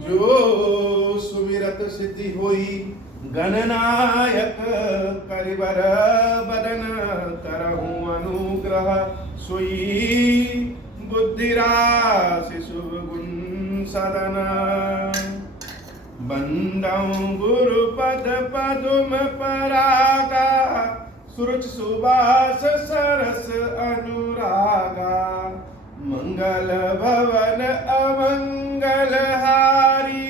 जो सुमिरत सिद्धि हुई गणनायक करिबर बदन करहूं अनुग्रह सोई बुद्धिराशि शुभ गुण सदन बंदौ गुरुपद पदुम परागा सुरुच सुबास सरस अनुरागा मंगल भवन अमंगल हारी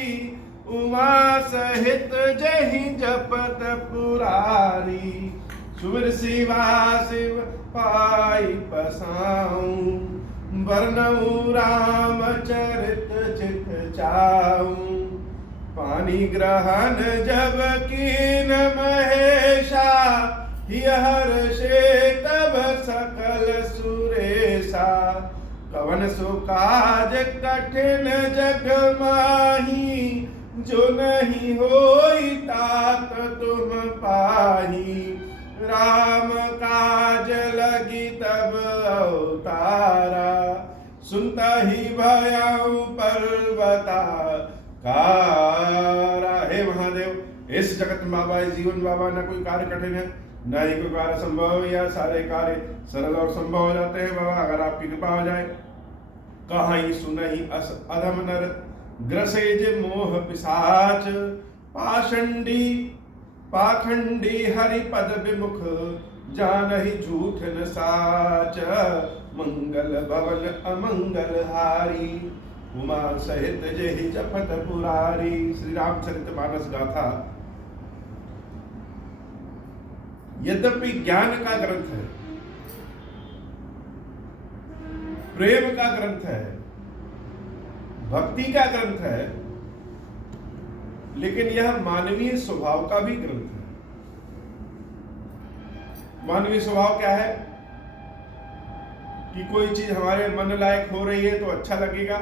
उमा सहित जहि जपत पुरारी सुमिर शिवा शिव पाई पसाऊं वर्णऊ राम चरित चित चाऊं पानी ग्रहण जब कीन महेशा हर्षे तब सकल सुरेशा कवन सो काज कठिन जग माही जो नहीं होई तात तुम पाही राम काज लगी तब अवतारा सुनता ही भयाऊं पर्वता कारा। हे महादेव, इस जगत में बाबा इस जीवन बाबा न कोई कार्य कठिन है न ही कोई कार्य संभव है, या सारे कार्य सरल और संभव हो जाते हैं बाबा अगर आपकी कृपा हो जाए। कहाई सुनहि अस अधम नर ग्रसेज मोह पिशाच पाषंडी पाखंडी हरि पद विमुख जानहि झूठ न साच मंगल भवन अमंगल हारी उमा सहित जहि जपत पुरारी। श्री रामचरितमानस गाथा यद्यपि ज्ञान का ग्रंथ है, प्रेम का ग्रंथ है, भक्ति का ग्रंथ है, लेकिन यह मानवीय स्वभाव का भी ग्रंथ है। मानवीय स्वभाव क्या है कि कोई चीज हमारे मन लायक हो रही है तो अच्छा लगेगा,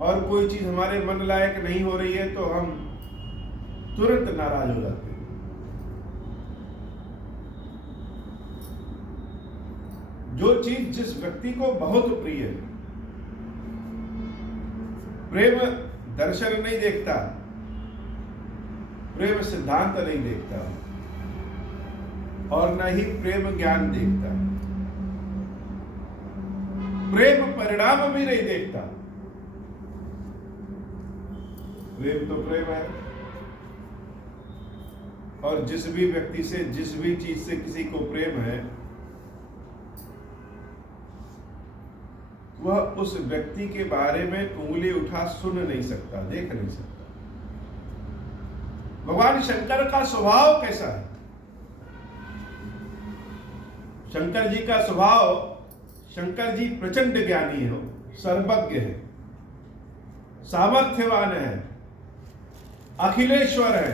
और कोई चीज हमारे मन लायक नहीं हो रही है तो हम तुरंत नाराज हो जाते हैं। जो चीज जिस व्यक्ति को बहुत प्रिय है, प्रेम दर्शन नहीं देखता, प्रेम सिद्धांत नहीं देखता, और न ही प्रेम ज्ञान देखता, प्रेम परिणाम भी नहीं देखता। प्रेम तो प्रेम है, और जिस भी व्यक्ति से जिस भी चीज से किसी को प्रेम है वह उस व्यक्ति के बारे में उंगली उठा सुन नहीं सकता, देख नहीं सकता। भगवान शंकर का स्वभाव कैसा है? शंकर जी का स्वभाव, शंकर जी प्रचंड ज्ञानी है, सर्वज्ञ है, सामर्थ्यवान है, अखिलेश्वर है,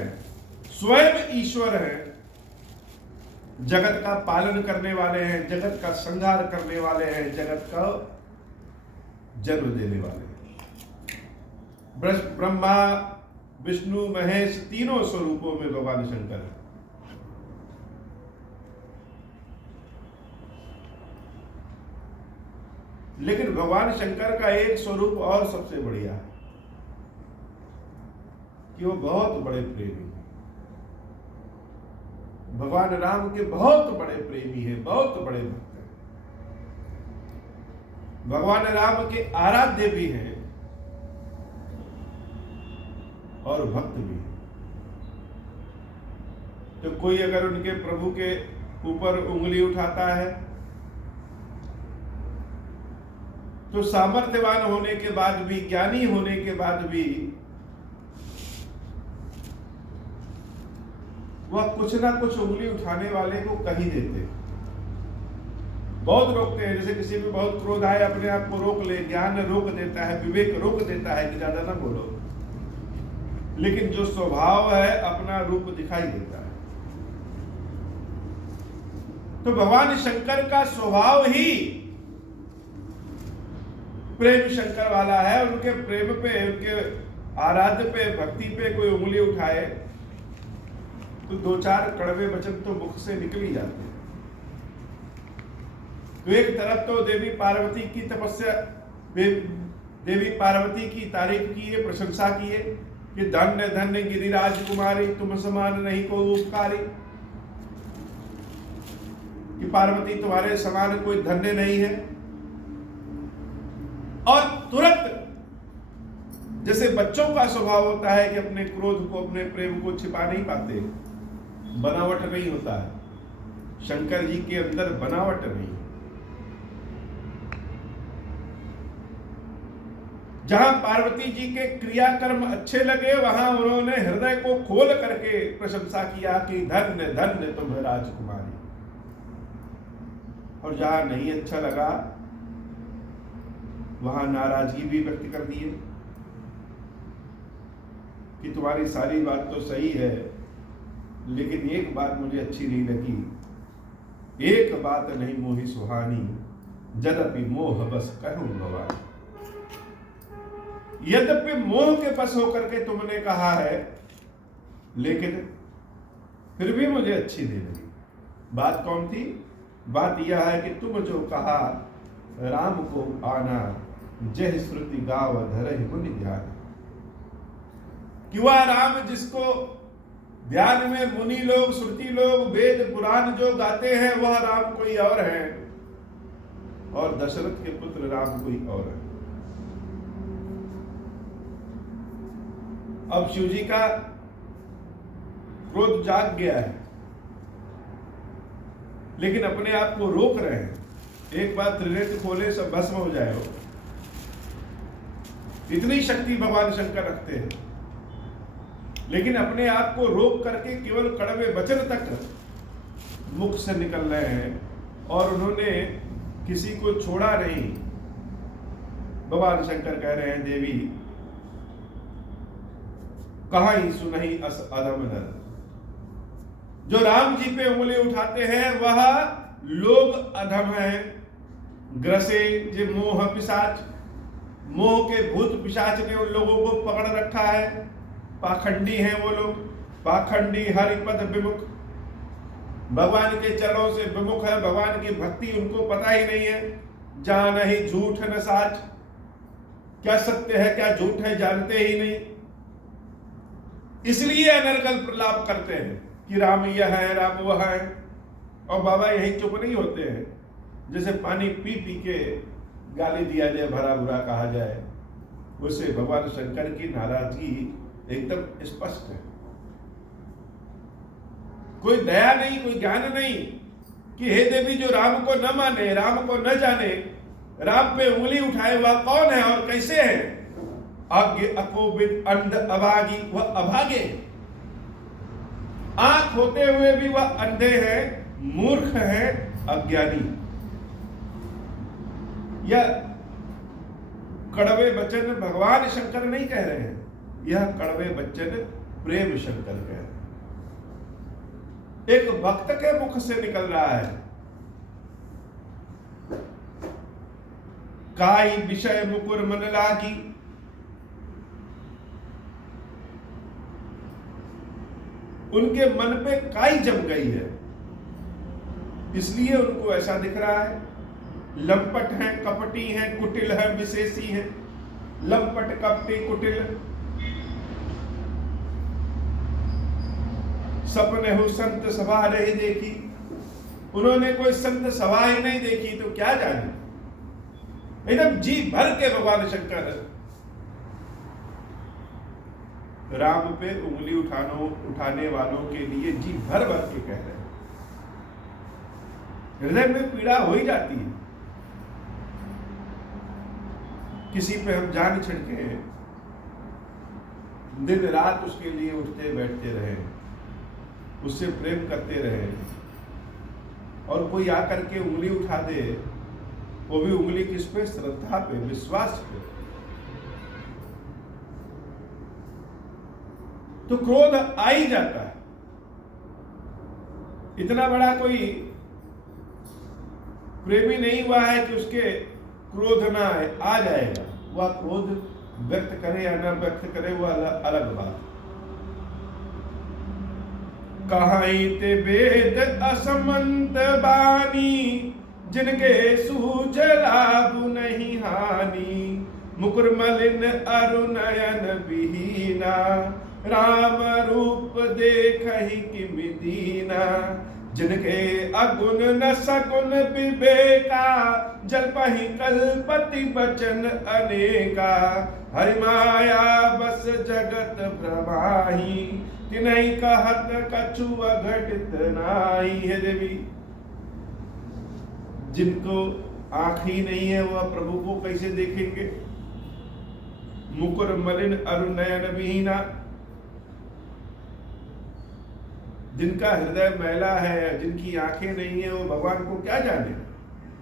स्वयं ईश्वर है, जगत का पालन करने वाले हैं, जगत का संहार करने वाले हैं, जगत का जन्म देने वाले हैं। ब्रह्मा विष्णु महेश तीनों स्वरूपों में भगवान शंकर है। लेकिन भगवान शंकर का एक स्वरूप और सबसे बढ़िया है कि वो बहुत बड़े प्रेमी हैं। भगवान राम के बहुत बड़े प्रेमी हैं, बहुत बड़े भक्त हैं। भगवान राम के आराध्य भी हैं और भक्त भी हैं। तो कोई अगर उनके प्रभु के ऊपर उंगली उठाता है तो सामर्थ्यवान होने के बाद भी, ज्ञानी होने के बाद भी वह कुछ ना कुछ उंगली उठाने वाले को कही देते, बहुत रोकते हैं। जैसे किसी पे बहुत क्रोध आए, अपने आप को रोक ले, ज्ञान रोक देता है, विवेक रोक देता है कि ज्यादा ना बोलो, लेकिन जो स्वभाव है अपना रूप दिखाई देता है। तो भगवान शंकर का स्वभाव ही प्रेम शंकर वाला है। उनके प्रेम पे, उनके आराध्य पे, भक्ति पे कोई उंगली उठाए तो दो चार कड़वे वचन तो मुख से निकल ही जाते हैं। तो एक तरफ तो देवी पार्वती की तपस्या देवी पार्वती की तारीफ किए, प्रशंसा किए कि धन्य धन्य गिरिराज कुमारी, तुम समान नहीं को उपकारी, कि पार्वती तुम्हारे समान कोई धन्य नहीं है। और तुरंत जैसे बच्चों का स्वभाव होता है कि अपने क्रोध को, अपने प्रेम को छिपा नहीं पाते, बनावट नहीं होता है, शंकर जी के अंदर बनावट नहीं। जहां पार्वती जी के क्रियाकर्म अच्छे लगे, वहां उन्होंने हृदय को खोल करके प्रशंसा किया कि धन्य धन्य तुम राजकुमारी। और जहां नहीं अच्छा लगा, वहां नाराजगी भी व्यक्त कर दिए कि तुम्हारी सारी बात तो सही है, लेकिन एक बात मुझे अच्छी नहीं लगी। एक बात नहीं मोहि सुहानी, यद्यपि मोह बस कहूं भवानी। यद्यपि मोह के बस होकर के तुमने कहा है, लेकिन फिर भी मुझे अच्छी नहीं लगी। बात कौन थी? बात यह है कि तुम जो कहा राम को आना, जय श्रुति गाव धरहि मुनि ध्यान। कि वह राम जिसको ध्यान में मुनि लोग, श्रुति लोग, वेद पुराण जो गाते हैं, वह राम कोई और है, और दशरथ के पुत्र राम कोई और है। अब शिव जी का क्रोध जाग गया है, लेकिन अपने आप को रोक रहे हैं। एक बार त्रिनेत्र खोले सब भस्म हो जाए, हो इतनी शक्ति भगवान शंकर रखते हैं, लेकिन अपने आप को रोक करके केवल कड़वे वचन तक मुख से निकल रहे हैं, और उन्होंने किसी को छोड़ा नहीं। भगवान शंकर कह रहे हैं, देवी कहां सुनहि अस अधम नर। जो राम जी पे उंगली उठाते हैं वह लोग अधम हैं, ग्रसे जे मोह पिशाच। मोह के भूत पिशाच ने उन लोगों को पकड़ रखा है। पाखंडी हैं वो लोग, पाखंडी हरिपद विमुख, भगवान के चरणों से विमुख है। भगवान की भक्ति उनको पता ही नहीं है। जान ही झूठ न साच, क्या सत्य है क्या झूठ है जानते ही नहीं, इसलिए अनर्गल प्रलाप करते हैं कि राम यह है राम वह है। और बाबा यही चुप नहीं होते हैं, जैसे पानी पी पी के गाली दिया जाए, भरा बुरा कहा जाए, उससे भगवान शंकर की नाराजगी एकदम स्पष्ट है। कोई दया नहीं, कोई ज्ञान नहीं कि हे देवी जो राम को न माने, राम को न जाने, राम पे उंगली उठाए, वह कौन है और कैसे है? आज्ञ अकोबित अंध अभागी, वह अभागे, आंख होते हुए भी वह अंधे हैं, मूर्ख है, अज्ञानी। यह कड़वे वचन भगवान शंकर नहीं कह रहे हैं, यह कड़वे वचन प्रेम शंकर कह रहे हैं। एक भक्त के मुख से निकल रहा है। काई विषय मुकुर मन लागी, उनके मन पे काई जम गई है, इसलिए उनको ऐसा दिख रहा है। लंपट हैं, कपटी हैं, कुटिल हैं, विशेषी हैं। लंपट, कपटी, कुटिल, सपने हो संत सभा नहीं देखी। उन्होंने कोई संत सभा ही नहीं देखी तो क्या जाने। एकदम जी भर के भगवान शंकर राम पे उंगली उठाने वालों के लिए जी भर भर के कह रहे हैं। हृदय में पीड़ा हो ही जाती है। किसी पे हम जान छिड़के, दिन रात उसके लिए उठते बैठते रहे, उससे प्रेम करते रहे, और कोई आकर के उंगली उठा दे, वो भी उंगली किस पे? श्रद्धा पे, विश्वास पे, तो क्रोध आ ही जाता है। इतना बड़ा कोई प्रेमी नहीं हुआ है कि उसके क्रोध ना आए, आ जाएगा। वह क्रोध व्यक्त करे या न व्यक्त करे वो अलग बात। कहाई ते वेद असमंत बानी, जिनके सूझ लाभ नहीं हानि। मुकुर मलिन अरु नयन विहीना, राम रूप देखहि किमि दीना। जिनके अगुण न सगुण विवेका, जल्पहि कल्पति बचन अनेका। हरि माया बस जगत भ्रमाहि, तिनहि कहत कछु अघटित नाहि। हे देवी, जिनको आँख ही नहीं है वह प्रभु को कैसे देखेंगे? मुकुर मलिन अरु नयन विहीना, जिनका हृदय मैला है, जिनकी आंखें नहीं है, वो भगवान को क्या जाने?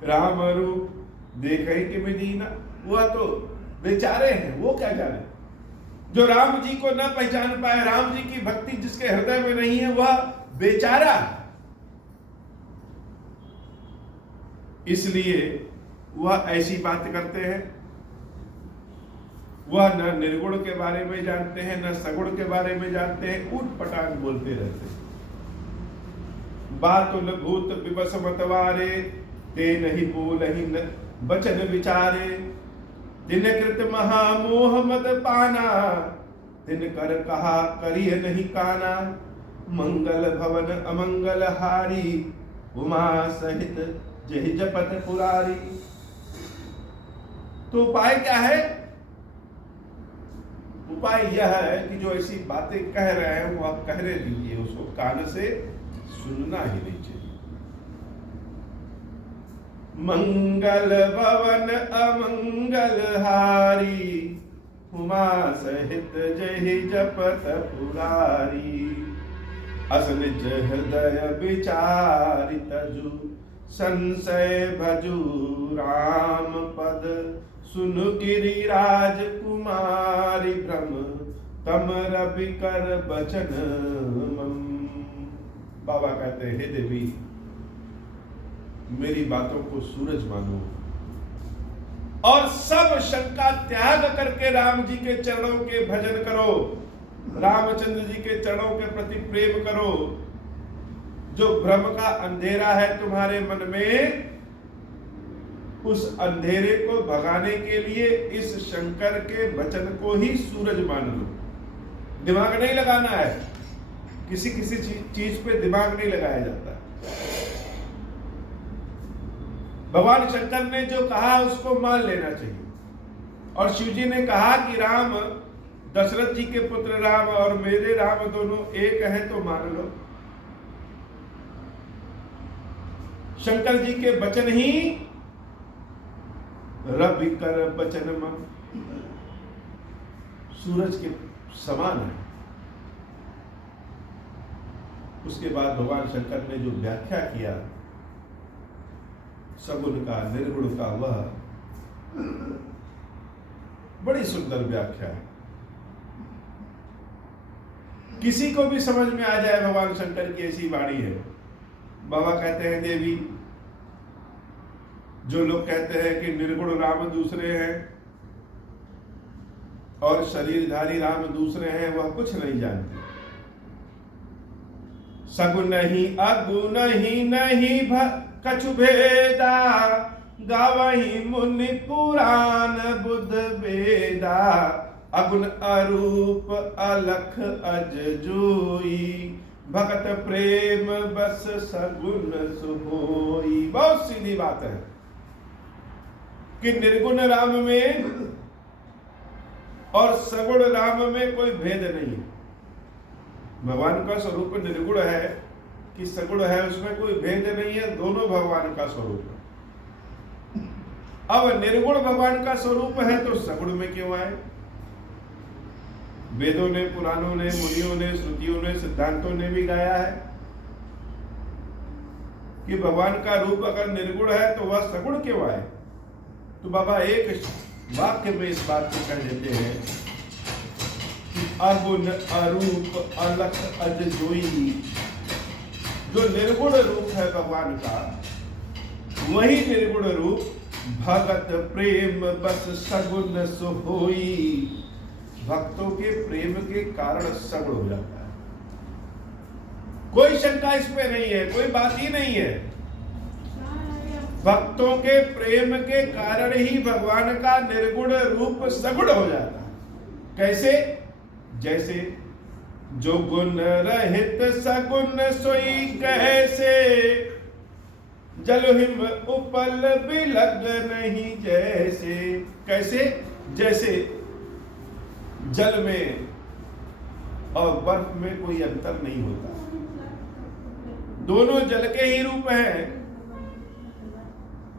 राम रूप देखे कि दीना, वह तो बेचारे हैं, वो क्या जाने? जो राम जी को न पहचान पाए, राम जी की भक्ति जिसके हृदय में नहीं है, वह बेचारा। इसलिए वह ऐसी बात करते हैं। वह न निर्गुण के बारे में जानते हैं, न सगुण के बारे में जानते हैं, ऊट पटांग बोलते रहते हैं। बातुल भूत विवश मतवारे, ते नहीं बोलहि न बचन विचारे। तिन कृत महामोह मद पाना, तिन कर कहा करिय नहीं काना। मंगल भवन अमंगल हारी, उमा सहित जहि जपत पुरारी। तो उपाय क्या है? उपाय यह है कि जो ऐसी बातें कह रहे हैं वो आप कहने दीजिए, उसको कान से सुनना ही नहीं चाहिए। मंगल भवन अमंगल हारी, उमा सहित जहि जपत पुरारी। अस निज हृदय विचारि तजु, संशय भजु राम पद। सुन गिरिराज कुमारी भ्रम, तम रवि कर बचन मम। बाबा कहते हैं, हे देवी, मेरी बातों को सूरज मानो और सब शंका त्याग करके राम जी के चरणों के भजन करो, रामचंद्र जी के चरणों के प्रति प्रेम करो। जो भ्रम का अंधेरा है तुम्हारे मन में, उस अंधेरे को भगाने के लिए इस शंकर के वचन को ही सूरज मान लो। दिमाग नहीं लगाना है, किसी किसी चीज पे दिमाग नहीं लगाया जाता। भगवान शंकर ने जो कहा उसको मान लेना चाहिए। और शिव जी ने कहा कि राम, दशरथ जी के पुत्र राम और मेरे राम दोनों एक हैं, तो मान लो। शंकर जी के वचन ही रवि कर बचन मम, सूरज के समान है। उसके बाद भगवान शंकर ने जो व्याख्या किया सगुण का, निर्गुण का, वह बड़ी सुंदर व्याख्या है। किसी को भी समझ में आ जाए भगवान शंकर की ऐसी वाणी है। बाबा कहते हैं, देवी, जो लोग कहते हैं कि निर्गुण राम दूसरे हैं और शरीरधारी राम दूसरे हैं, वह कुछ नहीं जानते। सगुण ही अगुण ही नहीं कछु भेदा, गावहि मुनि पुराण बुध वेदा। अगुण अरूप अलख अज जोई, भगत प्रेम बस सगुण सुहोई। बहुत सीधी बात है कि निर्गुण राम में और सगुण राम में कोई भेद नहीं है। भगवान का स्वरूप निर्गुण है कि सगुण है, उसमें कोई भेद नहीं है, दोनों भगवान का स्वरूप है। अब निर्गुण भगवान का स्वरूप है तो सगुण में क्यों आए? वेदों ने, पुराणों ने, मुनियों ने, श्रुतियों ने, सिद्धांतों ने भी गाया है कि भगवान का रूप अगर निर्गुण है तो वह सगुण क्यों आए? तो बाबा एक वाक्य में इस बात को कह देते हैं कि अगुण अरूप अलख अज जोई। जो निर्गुण रूप है भगवान का, वही निर्गुण रूप भगत प्रेम बस सगुण सुहोई। भक्तों के प्रेम के कारण सगुण हो जाता है। कोई शंका इसमें नहीं है, कोई बात ही नहीं है। भक्तों के प्रेम के कारण ही भगवान का निर्गुण रूप सगुण हो जाता है। कैसे? जैसे जो गुण रहित सगुण सोई कैसे, जल हिम उपल बिलग नहीं जैसे। कैसे? जैसे जल में और बर्फ में कोई अंतर नहीं होता, दोनों जल के ही रूप हैं,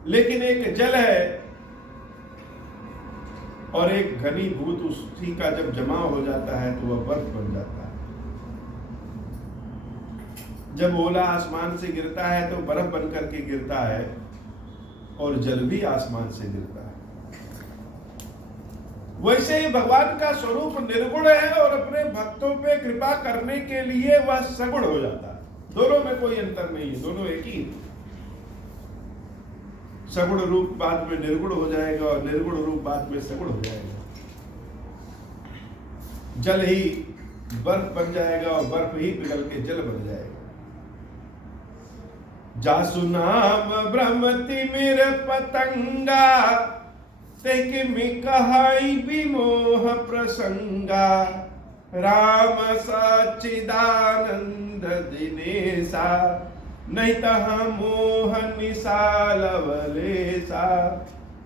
लेकिन एक जल है और एक घनीभूत उसी का जब जमाव हो जाता है तो वह बर्फ बन जाता है। जब ओला आसमान से गिरता है तो बर्फ बन करके गिरता है, और जल भी आसमान से गिरता है। वैसे ही भगवान का स्वरूप निर्गुण है और अपने भक्तों पे कृपा करने के लिए वह सगुण हो जाता है। दोनों में कोई अंतर नहीं है, दोनों एक ही। सगुण रूप बाद में निर्गुण हो जाएगा और निर्गुण रूप बाद में सगुण हो जाएगा। जल ही बर्फ बन जाएगा और बर्फ ही पिघल के जल बन जाएगा। जासु नाम ब्रह्म तिमिर पतंगा, तेकिमि कहाई विमोह प्रसंगा। राम सच्चिदानंद दिनेशा, नहीं तहा मोह निसालवलेसा।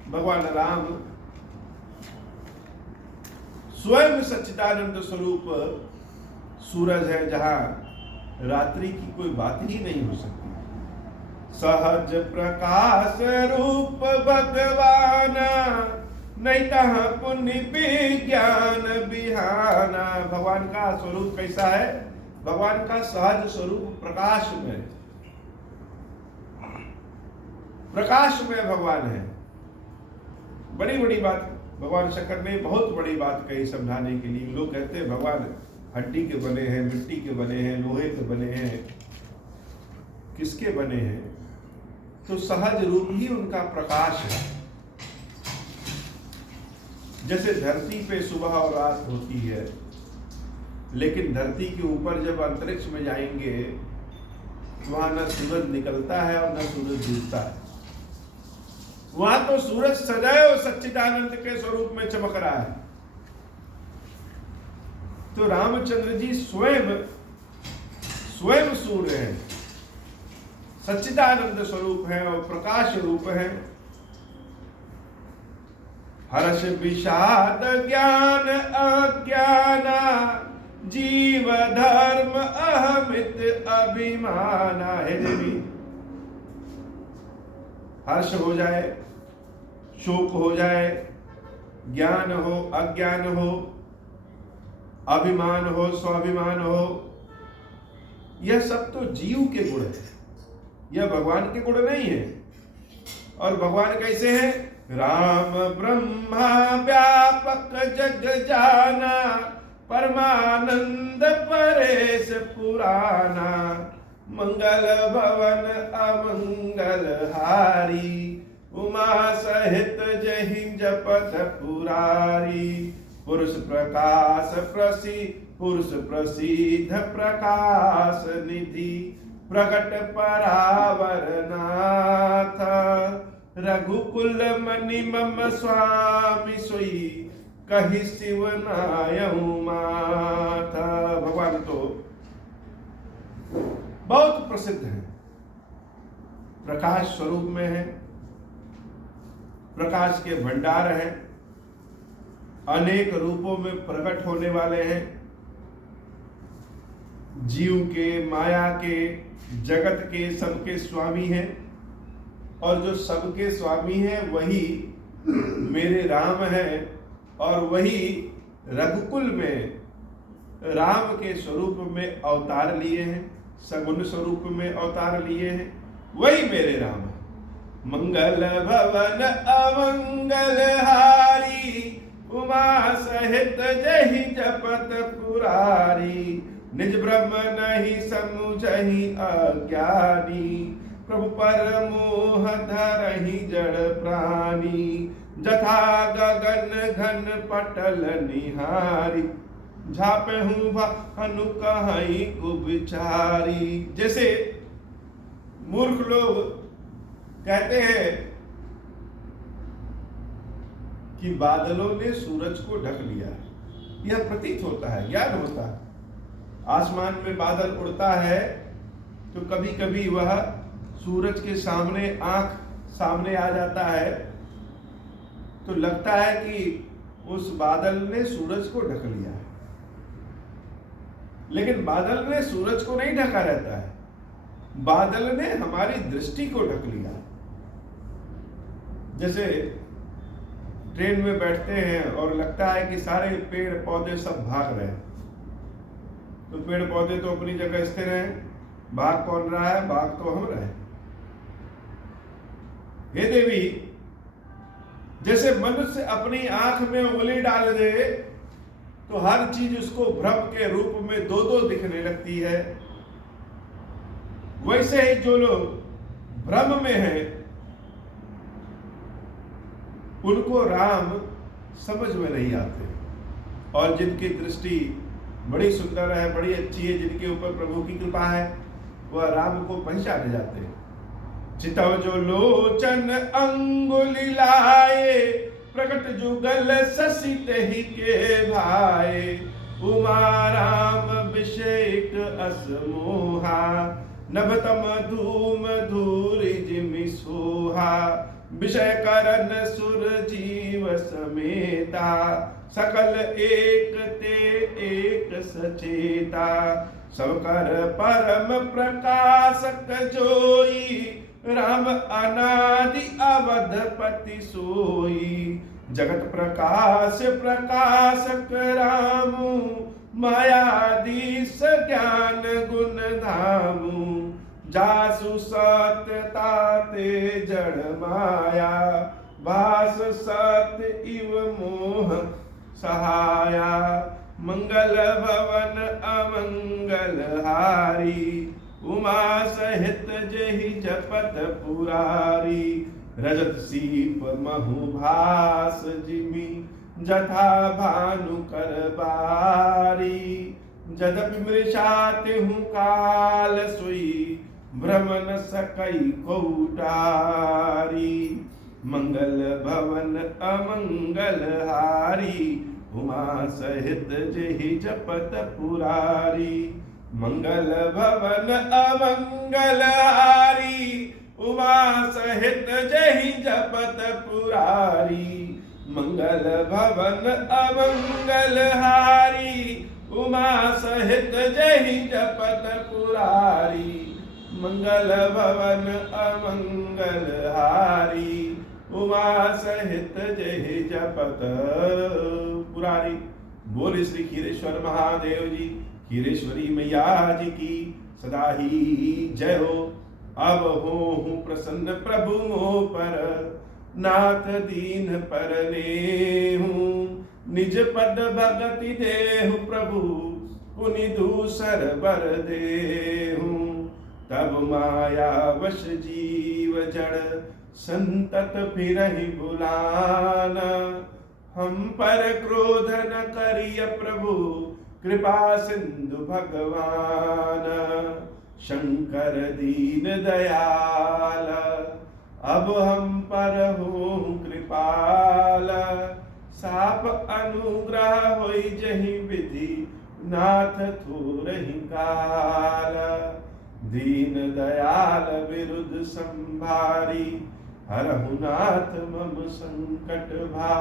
भगवान राम स्वयं सच्चिदानंद स्वरूप सूरज है, जहां रात्रि की कोई बात ही नहीं हो सकती। सहज प्रकाश रूप भगवाना, नहीं तहा पुण्य विज्ञान बिहाना। भगवान का स्वरूप कैसा है? भगवान का सहज स्वरूप प्रकाश में, प्रकाश में भगवान है। बड़ी बड़ी बात भगवान शंकर ने बहुत बड़ी बात कही समझाने के लिए। लोग कहते हैं भगवान हड्डी के बने हैं, मिट्टी के बने हैं, लोहे के बने हैं, किसके बने हैं? तो सहज रूप ही उनका प्रकाश है। जैसे धरती पे सुबह और रात होती है, लेकिन धरती के ऊपर जब अंतरिक्ष में जाएंगे वहां न सूरज निकलता है और न सूरज डूबता है। वहां तो सूरज सदैव सच्चिदानंद के स्वरूप में चमक रहा है। तो रामचंद्र जी स्वयं सूर्य हैं, सच्चिदानंद स्वरूप है और प्रकाश रूप है। हर्ष विषाद ज्ञान अज्ञाना, जीव धर्म अहमित अभिमाना। है देवी, हर्ष हो जाए, शोक हो जाए, ज्ञान हो, अज्ञान हो, अभिमान हो, स्वाभिमान हो, यह सब तो जीव के गुण है, यह भगवान के गुण नहीं है। और भगवान कैसे हैं? राम ब्रह्मा व्यापक जग जाना, परमानंद परेश पुराना। मंगल भवन अमंगल हारी, उमा सहित जहि जपत पुरारी। पुरुष प्रसिद्ध प्रकाश निधि, प्रकट परावर नाथ। रघुकुल मणि मम स्वामी सोई, कही शिव नायऊ माथा। भगवान तो बहुत प्रसिद्ध है, प्रकाश स्वरूप में है, प्रकाश के भंडार हैं, अनेक रूपों में प्रकट होने वाले हैं। जीव के, माया के, जगत के सबके स्वामी हैं। और जो सबके स्वामी हैं वही मेरे राम हैं, और वही रघुकुल में राम के स्वरूप में अवतार लिए हैं, सगुण स्वरूप में अवतार लिए हैं, वही मेरे राम है। मंगल भवन अमंगल हारी, उमा सहित जहि जपत पुरारी। निज ब्रह्म नहीं समुझहि अज्ञानी, प्रभु पर मोह धरहि जड़ प्राणी। जथा गगन घन पटल निहारी, झापे हूँ भानु कहीं को बिचारी। जैसे मूर्ख लोग कहते हैं कि बादलों ने सूरज को ढक लिया। यह प्रतीत होता है, ज्ञान होता है। आसमान में बादल उड़ता है तो कभी कभी वह सूरज के सामने आंख सामने आ जाता है तो लगता है कि उस बादल ने सूरज को ढक लिया है, लेकिन बादल ने सूरज को नहीं ढका रहता है, बादल ने हमारी दृष्टि को ढक लिया। जैसे ट्रेन में बैठते हैं और लगता है कि सारे पेड़ पौधे सब भाग रहे हैं, तो पेड़ पौधे तो अपनी जगह स्थिर हैं, भाग कौन रहा है? भाग तो हम रहे। हे देवी, जैसे मनुष्य अपनी आंख में उंगली डाल दे तो हर चीज उसको भ्रम के रूप में दो दो दिखने लगती है, वैसे ही जो लोग भ्रम में हैं उनको राम समझ में नहीं आते, और जिनकी दृष्टि बड़ी सुंदर है, बड़ी अच्छी है, जिनके ऊपर प्रभु की कृपा है, वह राम को पहचाने जाते हैं। चितव जो लोचन अंगुली लाए, प्रकट जुगल ससित ही के भाए, उमा राम अभिषेक असमोहा, नभतम धूम धूरि जिमि सोहा, विषय करन सुर जीव समेता, सकल एक ते एक सचेता, सब कर परम प्रकाशक जोई, राम अनादि अवधपति सोई, जगत प्रकाश प्रकाशक रामु, मायाधीश ज्ञान गुण धामु, जासु सत्यता ते जड़ माया, भास सत्य इव मोह सहाया, मंगल भवन अमंगल हारी, उमा सहित जहि जपत पुरारी, रजत सीप महु भास जिमि, जथा भानु कर बारी, जदपि मृषाति हूँ काल सोई, भ्रमन सकई कौटारी, मंगल भवन अमंगल हारी, उमा सहित जहि जपत पुरारी, मंगल भवन अमंगल हारी, उमा सहित जहि जपत पुरारी, मंगल भवन अमंगल हारी, उमा सहित जहि जपत पुरारी, मंगल भवन अमंगल हारी, उमा सहित जहि जपत पुरारी। बोले श्री खीरेश्वर महादेव जी, खीरेश्वरी मैया जी की सदा ही जय हो। अब हो प्रसन्न प्रभु मोह पर, नाथ दीन पर नेहूं, निज पद भगति देहु प्रभु, पुनि दूसर बर देहूं, तब माया वश जीव जड़, संतत फिरहि बुलाना, हम पर क्रोध न करिय प्रभु, कृपा सिंधु भगवान, शंकर दीन दयाल, अब हम पर हो कृपाल, साप अनुग्रह होई जहि विधि, नाथ थोरहि काल, दीन दयाल विरुद्ध संभारी, हरहु नाथ मम संकट भारी।